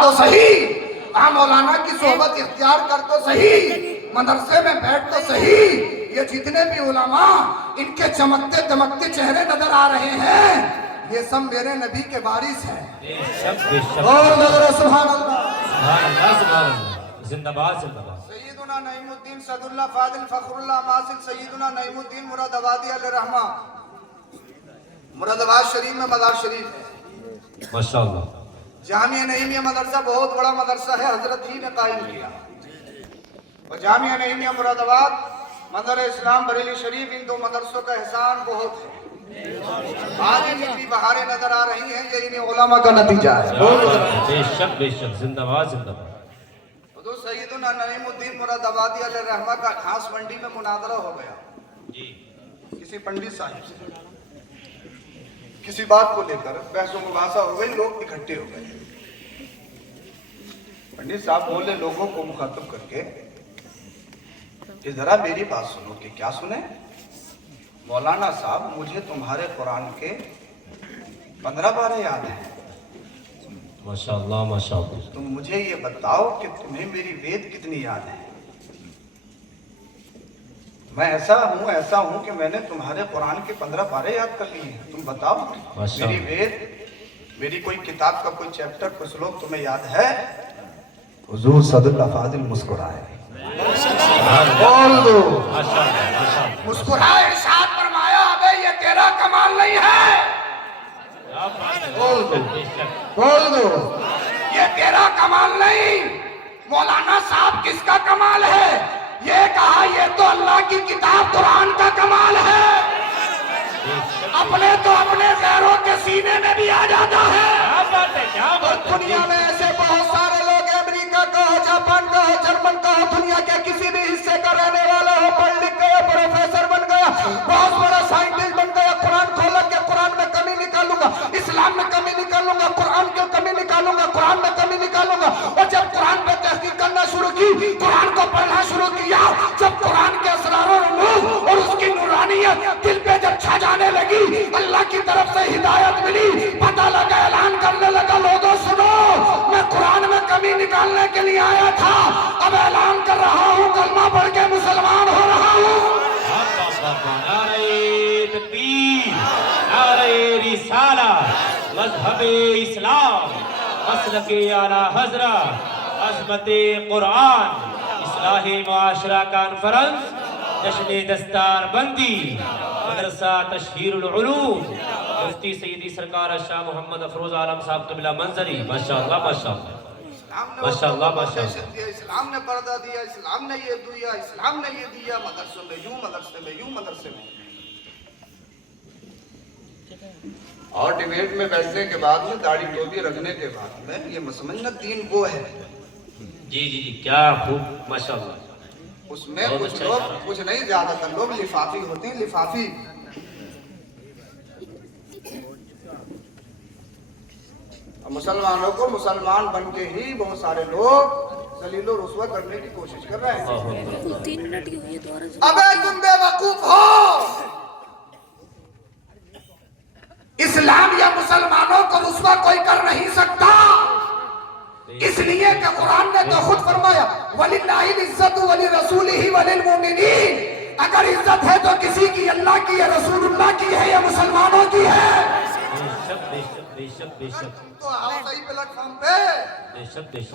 تو صحیح، مولانا کی صحبت اختیار کر تو صحیح، مدرسے میں بیٹھ تو صحیح۔ یہ جتنے بھی علماء ان کے چمکتے دمکتے چہرے نظر آ رہے ہیں، یہ سب میرے نبی کے وارث ہیں۔ اور نظر سبحان اللہ، سبحان اللہ، سبحان اللہ، زندہ باد، زندہ باد۔ سیدنا نعیم الدین صد اللہ فاضل فخر اللہ ماسل سیدنا نعیم الدین مراد آبادی علیہ رحمہ، مراد آباد شریف میں مزار شریف ہے۔ ماشاءاللہ۔ جامعہ نعیمیہ مدرسہ بہت بڑا مدرسہ ہے، حضرت ہی نے قائم کیا، اور جامعہ نعیمیہ مراد آباد، منظر اسلام بریلی شریف، ان دو مدرسوں کا احسان بہت ہے۔ آج اتنی بہاریں نظر آ رہی ہیں، یہ انہیں علماء کا نتیجہ ہے۔ بے شک بے شک، زندہ باد، زندہ باد۔ حضور سیدنا نعیم الدین مراد آبادی علیہ رحمہ کا گھاس منڈی میں مناظرہ ہو گیا جی، کسی پنڈت صاحب سے، کسی بات کو لے کر بحث و مباحثہ ہو گئی، لوگ اکٹھے ہو گئے۔ پنڈت صاحب بولے لوگوں کو مخاطب کر کے کہ ذرا میری بات سنو۔ کہ کیا سنیں؟ مولانا صاحب مجھے تمہارے قرآن کے 15 پارے یاد ہیں، ماشاءاللہ ماشاءاللہ۔ تم مجھے یہ بتاؤ کہ تمہیں میری وید کتنی یاد ہے؟ میں ایسا ہوں کہ میں نے تمہارے قرآن کے 15 پارے یاد کر لیے ہیں، تم بتاؤ میری وید، میری کوئی کتاب کا کوئی چیپٹر، کوئی سلوک تمہیں یاد ہے؟ حضور صد اللہ فاضل مسکرائے، بول دو، مسکرائے، ارشاد فرمایا ابے یہ تیرا کمال نہیں ہے، بول دو یہ تیرا کمال نہیں، مولانا صاحب کس کا کمال ہے؟ یہ کہا یہ تو اللہ کی کتاب قرآن کا کمال ہے، اپنے تو اپنے غیروں کے سینے میں بھی آ جاتا ہے۔ دنیا میں ایسے بہت سارے لوگ، امریکہ کا ہو، جاپان کا ہو، جرمن کا ہو، دنیا کے کسی بھی حصے کا رہنے والا ہو، پڑھ لکھ گیا، پروفیسر بن گیا، بہت بڑا سائنٹسٹ بن گیا، قرآن کھولا کہ قرآن میں کمی نکالوں گا، اسلام میں کمی نکالوں گا، قرآن کی کمی نکالوں گا، قرآن میں کمی نکالوں گا۔ اور جب قرآن پہ تحقیق کرنا شروع کی، قرآن کو پڑھنا شروع کیا، جب قرآن کے اسرار و رموز اور اس کی نورانیت دل پہ جب چھا جانے لگی، اللہ کی طرف سے ہدایت ملی، پتہ لگا، اعلان کرنے لگا لوگوں سنو، میں قرآن میں کمی نکالنے کے لیے آیا تھا، اب اعلان کر رہا ہوں، کلمہ پڑھ کے مسلمان ہو رہا ہوں۔ نعرہ تکبیر، نعرہ رسالت، مذہب اسلام، مسلک اعلیٰ حضرت، عظمت قرآن، اصلاح معاشرہ کانفرنس، جشن دستار بندی، مدرسہ تشہیر العلوم، مفتی سیدی سرکار شاہ محمد افروز عالم صاحب قبلہ منظری، ماشاءاللہ ماشاءاللہ ماشاءاللہ ماشاءاللہ۔ اسلام نے پردہ دیا، اسلام نے یہ دیا، اسلام نے یہ دیا، مدرسوں میں یوں، مدرسے میں یوں، مدرسے میں۔ اور ڈیبیٹ میں بیٹھنے کے بعد میں، داڑھی ٹوپی رکھنے کے بعد میں، یہ سمجھنا دین وہ ہے۔ جی جی جی، کیا خوب، ماشاءاللہ۔ اس میں کچھ لوگ، کچھ نہیں، زیادہ تر لوگ لفافی ہوتے ہیں، لفافی۔ مسلمانوں کو مسلمان بن کے ہی بہت سارے لوگ ذلیل و رسوا کرنے کی کوشش کر رہے ہیں۔ ابے تم بے وقوف ہو، اسلام یا مسلمانوں کو رسوا کوئی کر نہیں سکتا، اس لیے کہ قرآن نے تو خود فرمایا وَلِلَّهِ الْعِزَّةُ وَلِرَسُولِهِ وَلِلْمُؤْمِنِينَ، اگر عزت ہے تو کسی کی، اللہ کی ہے، رسول اللہ کی ہے، یا مسلمانوں کی ہے۔ بے شک بے شک بے شک بے شک، تو آؤ صحیح پلیٹ فارم پہ۔ بے شک بے شک۔